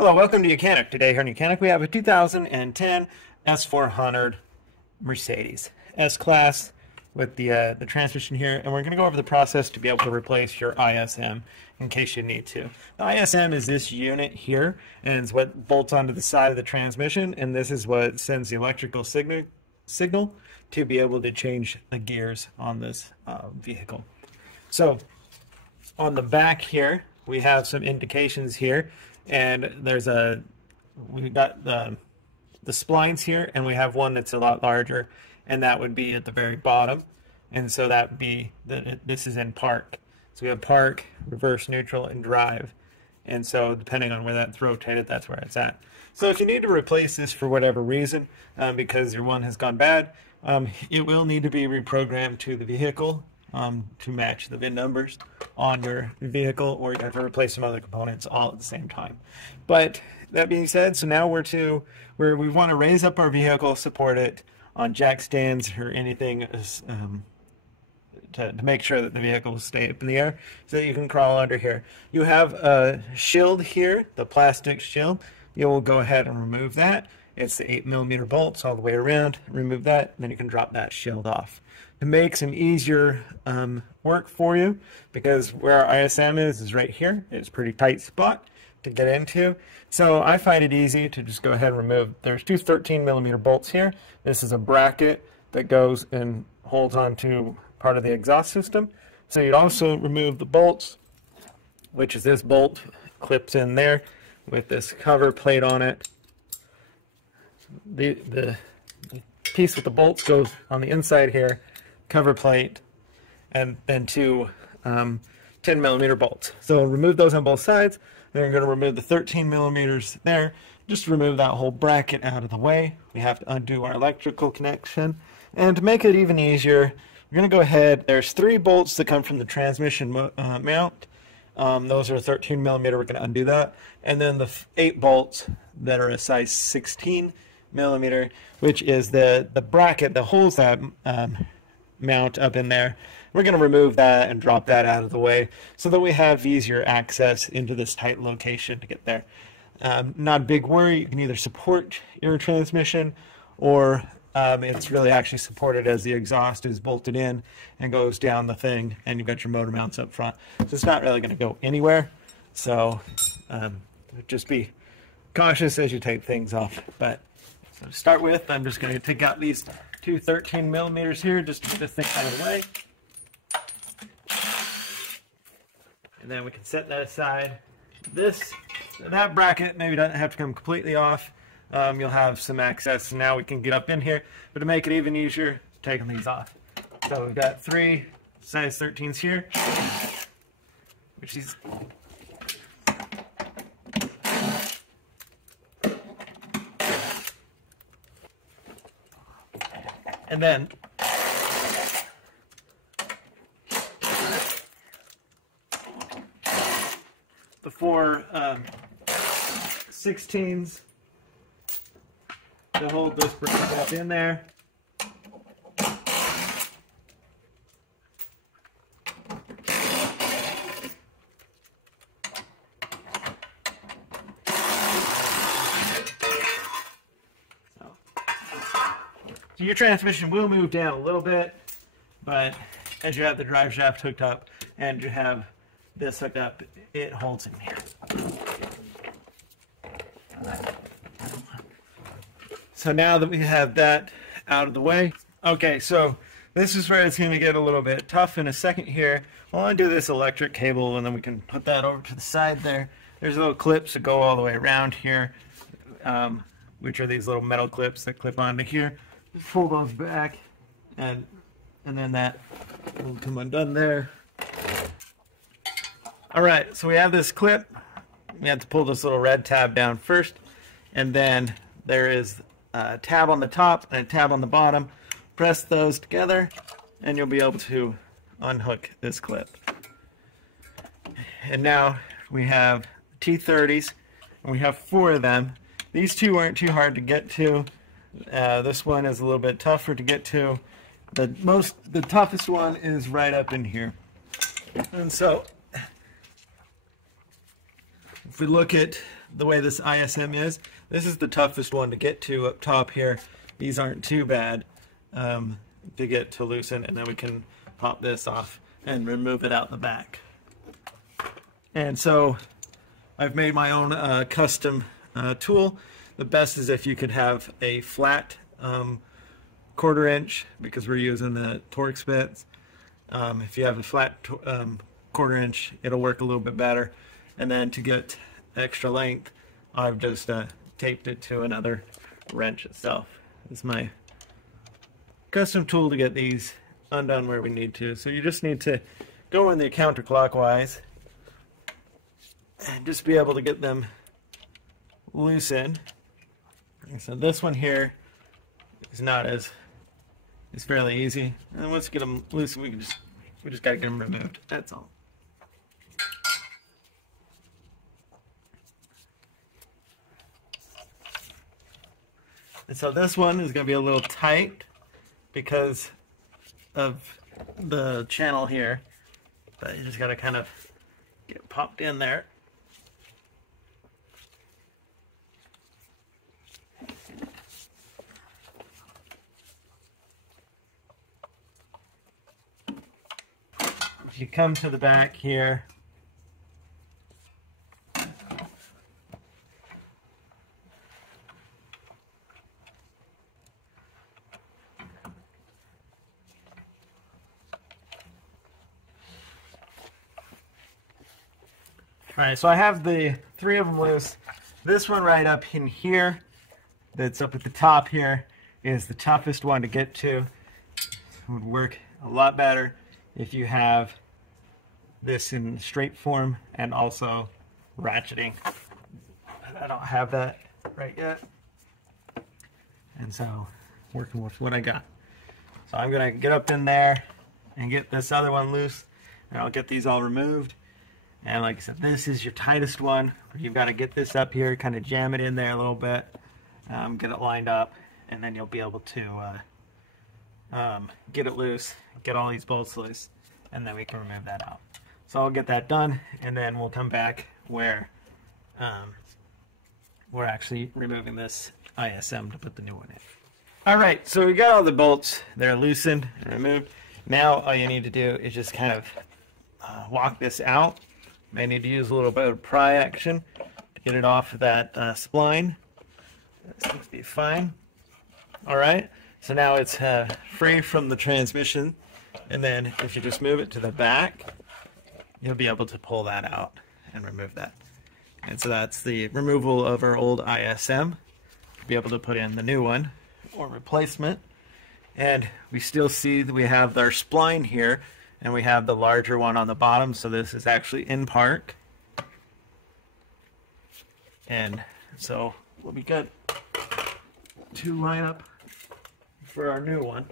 Hello, welcome to Mechanic. Today here in Mechanic we have a 2010 S400 Mercedes S-Class with the transmission here, and we're going to go over the process to be able to replace your ISM in case you need to. The ISM is this unit here, and it's what bolts onto the side of the transmission, and this is what sends the electrical signal to be able to change the gears on this vehicle. So on the back here we have some indications here. And we've got the splines here, and we have one that's a lot larger, and that would be at the very bottom. And so that would be, this is in park. So we have park, reverse, neutral, and drive. And so depending on where that's rotated, that's where it's at. So if you need to replace this for whatever reason, because your one has gone bad, it will need to be reprogrammed to the vehicle to match the VIN numbers on your vehicle, or you have to replace some other components all at the same time. But that being said, so now we're where we want to raise up our vehicle, support it on jack stands or anything to make sure that the vehicle will stay up in the air so that you can crawl under here. You have a shield here, the plastic shield. You will go ahead and remove that. It's the 8mm bolts all the way around. Remove that, and then you can drop that shield off. To make some easier work for you, because where our ISM is right here. It's a pretty tight spot to get into. So I find it easy to just go ahead and remove. There's two 13mm bolts here. This is a bracket that goes and holds onto part of the exhaust system. So you'd also remove the bolts, which is this bolt clips in there with this cover plate on it. The piece with the bolts goes on the inside here, cover plate, and then two 10mm bolts. So remove those on both sides. Then you're going to remove the 13mm there. Just remove that whole bracket out of the way. We have to undo our electrical connection. And to make it even easier, we're going to go ahead. There's 3 bolts that come from the transmission mount. Those are 13mm. We're going to undo that. And then the 8 bolts that are a size 16mm, which is the bracket that holds that mount up in there. We're going to remove that and drop that out of the way so that we have easier access into this tight location to get there. Not a big worry. You can either support your transmission, or it's really actually supported as the exhaust is bolted in and goes down the thing, and you've got your motor mounts up front. So it's not really going to go anywhere. So just be cautious as you take things off. But so to start with, I'm just going to take out these two 13mm here just to get this thing out of the way. And then we can set that aside. That bracket maybe doesn't have to come completely off. You'll have some access. Now we can get up in here. But to make it even easier, taking these off. So we've got 3 size 13s here, which is and then the 4 16s to hold this bracket up in there. So your transmission will move down a little bit, but as you have the drive shaft hooked up and you have this hooked up, it holds in here. So now that we have that out of the way, okay, so this is where it's going to get a little bit tough in a second here. I'll undo this electric cable, and then we can put that over to the side there. There's little clips that go all the way around here, which are these little metal clips that clip onto here. Just pull those back, and then that will come undone there. Alright, so we have this clip. We have to pull this little red tab down first, and then there is a tab on the top and a tab on the bottom. Press those together, and you'll be able to unhook this clip. And now we have T30s, and we have 4 of them. These 2 aren't too hard to get to. This one is a little bit tougher to get to. The toughest one is right up in here. And so if we look at the way this ISM is, this is the toughest one to get to up top here. These aren't too bad to get to loosen, and then we can pop this off and remove it out the back. And so I've made my own custom tool. The best is if you could have a flat 1/4 inch, because we're using the Torx bits. If you have a flat 1/4 inch, it'll work a little bit better. And then to get extra length, I've just taped it to another wrench itself. It's my custom tool to get these undone where we need to. So you just need to go in the counterclockwise and just be able to get them loosened. So this one here is not as, it's fairly easy. And once you get them loose, we just got to get them removed. That's all. And so this one is going to be a little tight because of the channel here, but you just got to kind of get popped in there. You come to the back here, alright, so I have the 3 of them loose. This one right up in here, that's up at the top here, is the toughest one to get to. It would work a lot better if you have this in straight form and also ratcheting. I don't have that right yet, and so working with what I got. So I'm gonna get up in there and get this other one loose, and I'll get these all removed. And like I said, this is your tightest one. You've got to get this up here, kind of jam it in there a little bit, get it lined up, and then you'll be able to get it loose, get all these bolts loose, and then we can remove that out. So I'll get that done, and then we'll come back where we're actually removing this ISM to put the new one in. Alright, so we got all the bolts. They're loosened and removed. Now all you need to do is just kind of walk this out. May need to use a little bit of pry action to get it off of that spline. That seems to be fine. Alright, so now it's free from the transmission, and then if you just move it to the back, you'll be able to pull that out and remove that. And so that's the removal of our old ISM. To be able to put in the new one or replacement. And we still see that we have our spline here, and we have the larger one on the bottom, so this is actually in park. And so we'll be good to line up for our new one.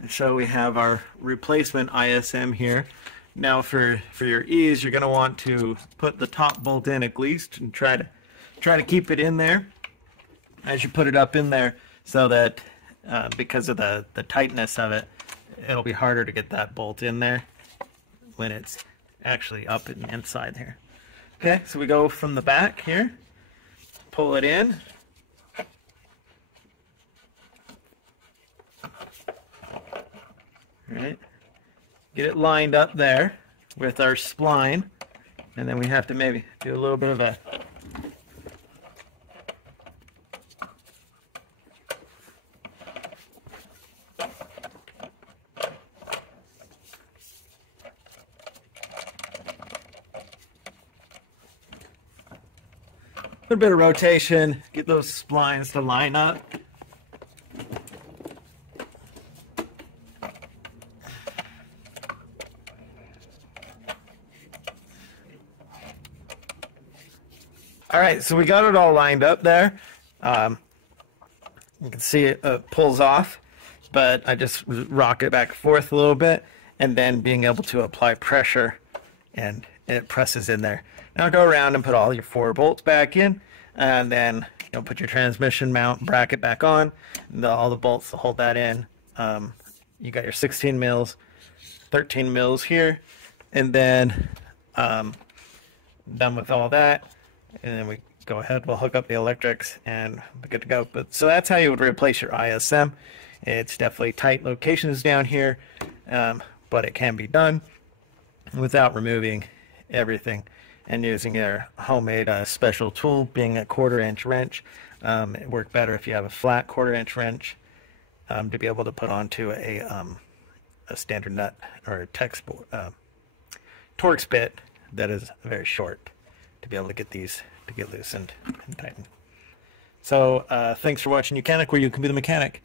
And so we have our replacement ISM here. Now for your ease, you're going to want to put the top bolt in at least and try to keep it in there as you put it up in there, so that because of the tightness of it, it'll be harder to get that bolt in there when it's actually up and inside here. Okay, so we go from the back here, pull it in. All right. Get it lined up there with our spline, and then we have to maybe do a little bit of a bit of rotation, get those splines to line up. Alright, so we got it all lined up there. You can see it pulls off, but I just rock it back and forth a little bit, and then being able to apply pressure, and it presses in there. Now go around and put all your 4 bolts back in, and then put your transmission mount bracket back on, and all the bolts to hold that in. You got your 16 mils, 13 mils here, and then done with all that, and then we go ahead, we'll hook up the electrics and we're good to go. But so that's how you would replace your ISM. It's definitely tight locations down here, but it can be done without removing everything and using your homemade special tool, being a 1/4-inch wrench. It works better if you have a flat 1/4-inch wrench to be able to put onto a standard nut or a Torx bit that is very short to be able to get these to get loosened and tightened. So thanks for watching Mechanic, where you can be the mechanic.